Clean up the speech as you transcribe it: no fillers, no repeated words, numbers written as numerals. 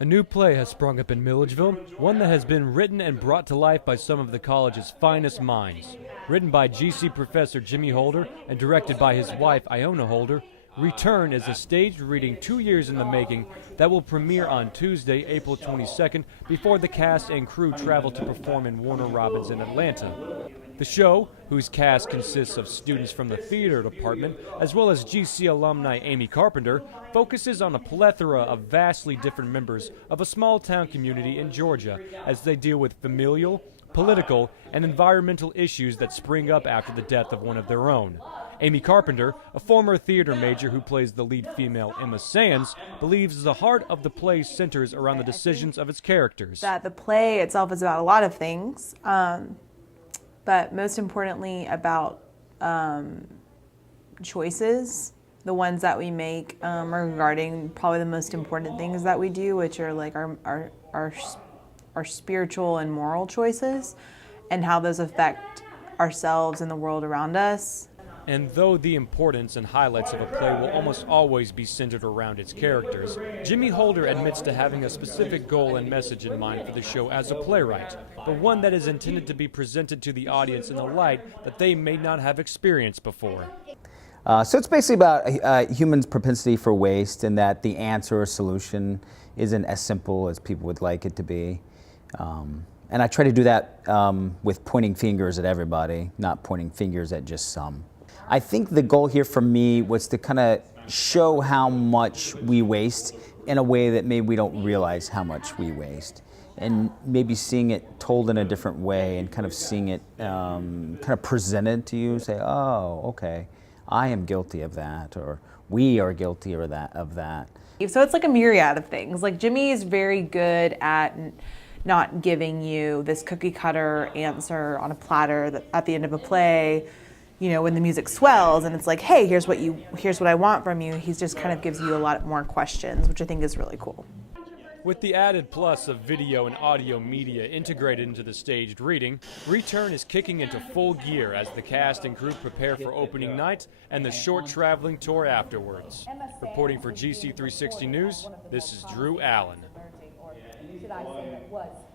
A new play has sprung up in Milledgeville, one that has been written and brought to life by some of the college's finest minds. Written by GC professor Jimmy Holder and directed by his wife Iona Holder, Return is a staged reading 2 years in the making that will premiere on Tuesday, April 22nd, before the cast and crew travel to perform in Warner Robins in Atlanta. The show, whose cast consists of students from the theater department, as well as GC alumni Amy Carpenter, focuses on a plethora of vastly different members of a small-town community in Georgia as they deal with familial, political, and environmental issues that spring up after the death of one of their own. Amy Carpenter, a former theater major who plays the lead female Emma Sands, believes the heart of the play centers around the decisions of its characters. That the play itself is about a lot of things, but most importantly about choices, the ones that we make regarding probably the most important things that we do, which are like our spiritual and moral choices and how those affect ourselves and the world around us. And though the importance and highlights of a play will almost always be centered around its characters, Jimmy Holder admits to having a specific goal and message in mind for the show as a playwright, but one that is intended to be presented to the audience in a light that they may not have experienced before. So it's basically about humans' propensity for waste, and that the answer or solution isn't as simple as people would like it to be. And I try to do that with pointing fingers at everybody, not pointing fingers at just some. I think the goal here for me was to kind of show how much we waste in a way that maybe we don't realize how much we waste, and maybe seeing it told in a different way and kind of seeing it kind of presented to you, say, oh, okay, I am guilty of that, or we are guilty of that. So it's like a myriad of things. Like Jimmy is very good at not giving you this cookie cutter answer on a platter that at the end of a play, you know, when the music swells and it's like, hey, here's what I want from you. He just kind of gives you a lot more questions, which I think is really cool. With the added plus of video and audio media integrated into the staged reading, Return is kicking into full gear as the cast and crew prepare for opening night and the short traveling tour afterwards. Reporting for GC360 News, this is Drew Allen.